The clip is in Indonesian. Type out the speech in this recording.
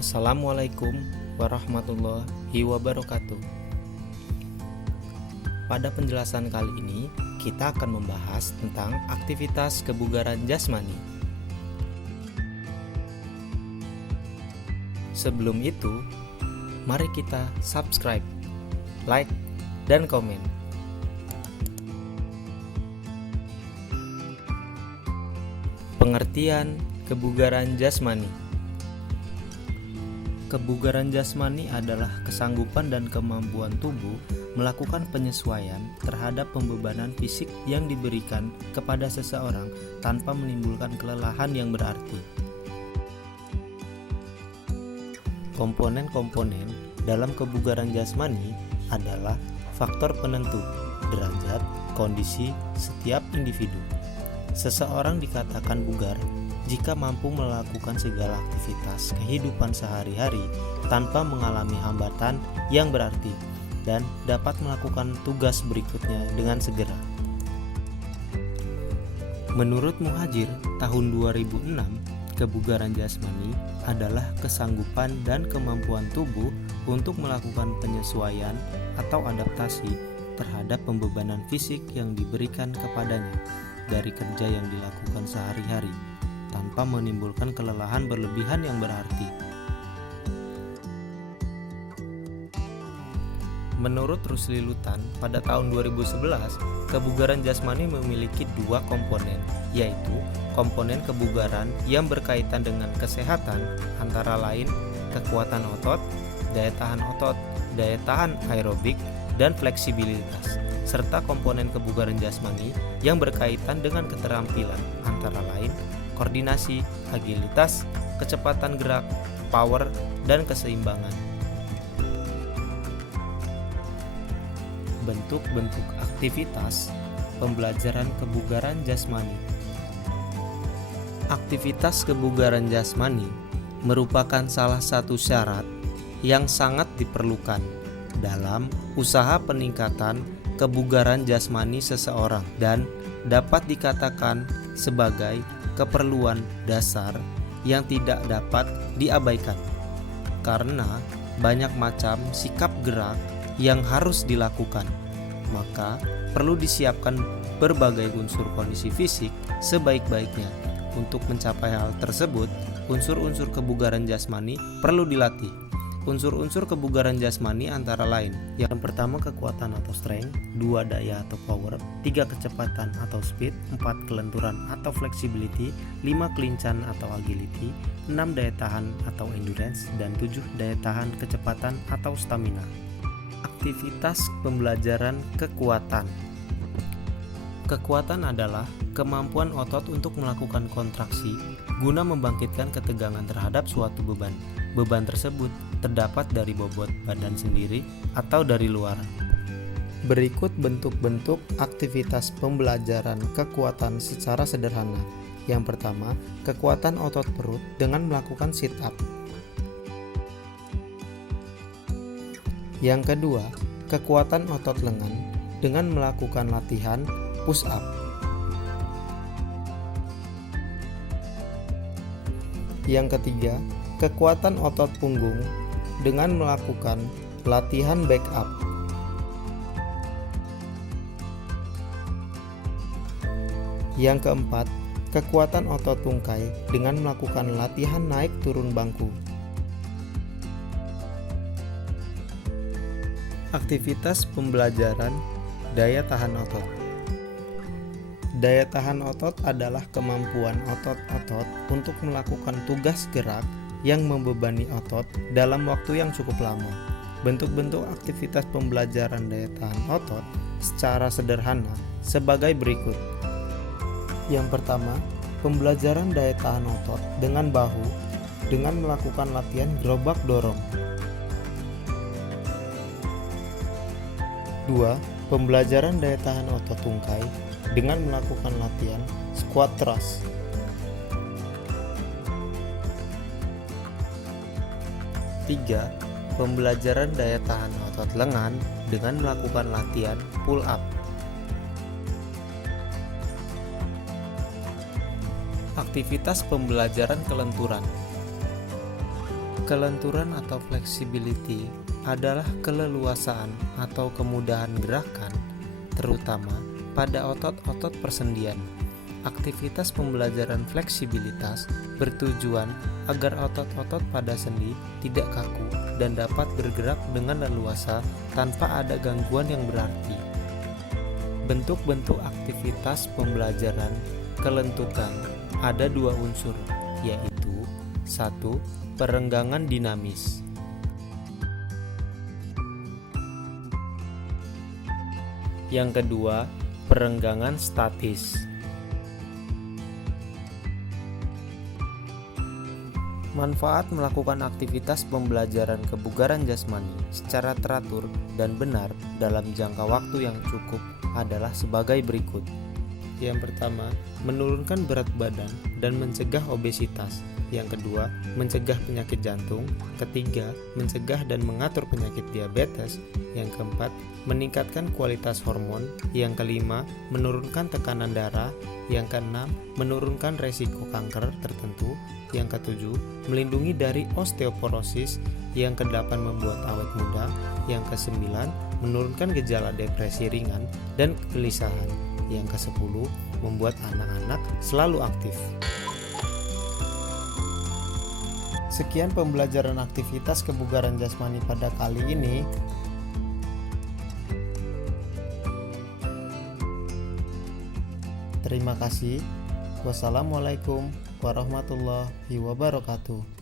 Assalamualaikum warahmatullahi wabarakatuh. Pada penjelasan kali ini, kita akan membahas tentang aktivitas kebugaran jasmani. Sebelum itu, mari kita subscribe, like, dan komen. Pengertian kebugaran jasmani. Kebugaran jasmani adalah kesanggupan dan kemampuan tubuh melakukan penyesuaian terhadap pembebanan fisik yang diberikan kepada seseorang tanpa menimbulkan kelelahan yang berarti. Komponen-komponen dalam kebugaran jasmani adalah faktor penentu, derajat, kondisi setiap individu. Seseorang dikatakan bugar jika mampu melakukan segala aktivitas kehidupan sehari-hari tanpa mengalami hambatan yang berarti dan dapat melakukan tugas berikutnya dengan segera. Menurut Muhajir tahun 2006, kebugaran jasmani adalah kesanggupan dan kemampuan tubuh untuk melakukan penyesuaian atau adaptasi terhadap pembebanan fisik yang diberikan kepadanya dari kerja yang dilakukan sehari-hari tanpa menimbulkan kelelahan berlebihan yang berarti. Menurut Rusli Lutan, pada tahun 2011, kebugaran jasmani memiliki dua komponen, yaitu komponen kebugaran yang berkaitan dengan kesehatan, antara lain kekuatan otot, daya tahan aerobik, dan fleksibilitas, serta komponen kebugaran jasmani yang berkaitan dengan keterampilan, antara lain koordinasi, agilitas, kecepatan gerak, power, dan keseimbangan. Bentuk-bentuk aktivitas pembelajaran kebugaran jasmani. Aktivitas kebugaran jasmani merupakan salah satu syarat yang sangat diperlukan dalam usaha peningkatan kebugaran jasmani seseorang dan dapat dikatakan sebagai keperluan dasar yang tidak dapat diabaikan karena banyak macam sikap gerak yang harus dilakukan, maka perlu disiapkan berbagai unsur kondisi fisik sebaik-baiknya. Untuk mencapai hal tersebut, unsur-unsur kebugaran jasmani perlu dilatih. Unsur-unsur kebugaran jasmani antara lain: yang pertama kekuatan atau strength, 2 daya atau power, 3 kecepatan atau speed, 4 kelenturan atau flexibility, 5 kelincahan atau agility, 6 daya tahan atau endurance, dan 7 daya tahan kecepatan atau stamina. Aktivitas pembelajaran kekuatan. Kekuatan adalah kemampuan otot untuk melakukan kontraksi guna membangkitkan ketegangan terhadap suatu beban. Beban tersebut terdapat dari bobot badan sendiri atau dari luar. Berikut bentuk-bentuk aktivitas pembelajaran kekuatan secara sederhana. Yang pertama, kekuatan otot perut dengan melakukan sit up. Yang kedua, kekuatan otot lengan dengan melakukan latihan push up. Yang ketiga, kekuatan otot punggung dengan melakukan latihan back up. Yang keempat, kekuatan otot tungkai dengan melakukan latihan naik turun bangku. Aktivitas pembelajaran daya tahan otot. Daya tahan otot adalah kemampuan otot-otot untuk melakukan tugas gerak yang membebani otot dalam waktu yang cukup lama. Bentuk-bentuk aktivitas pembelajaran daya tahan otot secara sederhana sebagai berikut. Yang pertama, pembelajaran daya tahan otot dengan bahu dengan melakukan latihan gerobak dorong. 2. Pembelajaran daya tahan otot tungkai dengan melakukan latihan squat thrust. 3. Pembelajaran daya tahan otot lengan dengan melakukan latihan pull up. Aktivitas pembelajaran kelenturan. Kelenturan atau flexibility adalah keleluasaan atau kemudahan gerakan, terutama pada otot-otot persendian. Aktivitas pembelajaran fleksibilitas bertujuan agar otot-otot pada sendi tidak kaku dan dapat bergerak dengan leluasa tanpa ada gangguan yang berarti. Bentuk-bentuk aktivitas pembelajaran kelentukan ada dua unsur, yaitu 1. Perenggangan dinamis. Yang kedua, perenggangan statis. Manfaat melakukan aktivitas pembelajaran kebugaran jasmani secara teratur dan benar dalam jangka waktu yang cukup adalah sebagai berikut. Yang pertama, menurunkan berat badan dan mencegah obesitas. Yang kedua, mencegah penyakit jantung. Ketiga, mencegah dan mengatur penyakit diabetes. Yang keempat, meningkatkan kualitas hormon. Yang kelima, menurunkan tekanan darah. Yang keenam, menurunkan resiko kanker tertentu. Yang ketujuh, melindungi dari osteoporosis. Yang kedelapan, membuat awet muda. Yang kesembilan, menurunkan gejala depresi ringan dan kegelisahan. Yang ke-10, membuat anak-anak selalu aktif. Sekian pembelajaran aktivitas kebugaran jasmani pada kali ini. Terima kasih. Wassalamualaikum warahmatullahi wabarakatuh.